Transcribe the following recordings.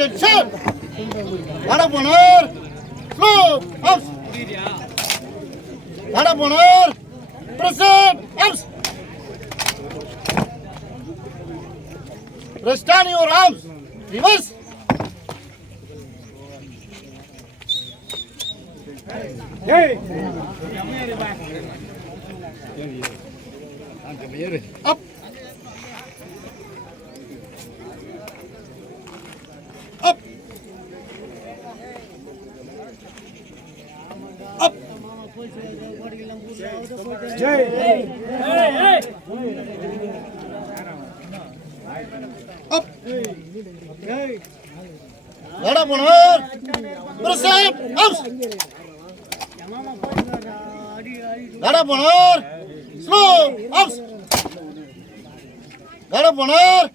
attention. Guard honor. Slow. Arms. Guard honor. Present. Arms. Rest on your arms. Reverse. Up. Up. Up. Up. Let up on her. Present. Arms. Let up on her. Slow. Arms. Let up on her.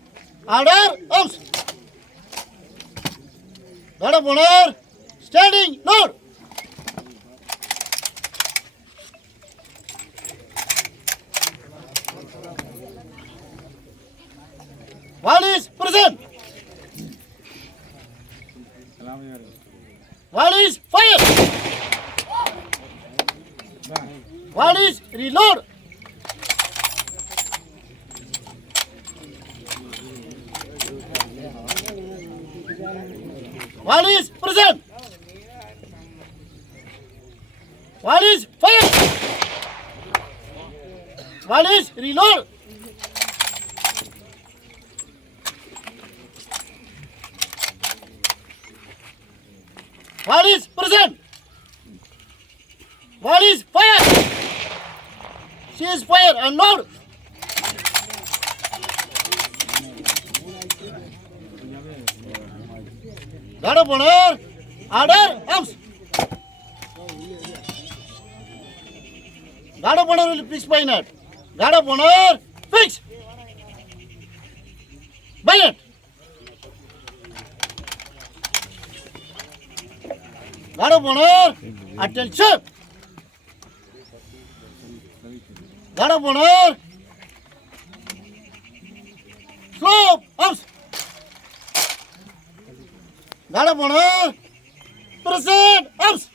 Order. Arms. Let up on her. Standing. Load. One is present. One is fire. One is reload. One is present. One is fire. One is reload. One is present. One is fire. She is fire and load. Guard up on her. Order. Arms. Guard up on her with fixed bayonet. Guard up on her. Fix. Bayonet. Guard up on her. Attention. Guard up on her. Slow. Arms. Guard up on her. Present. Arms.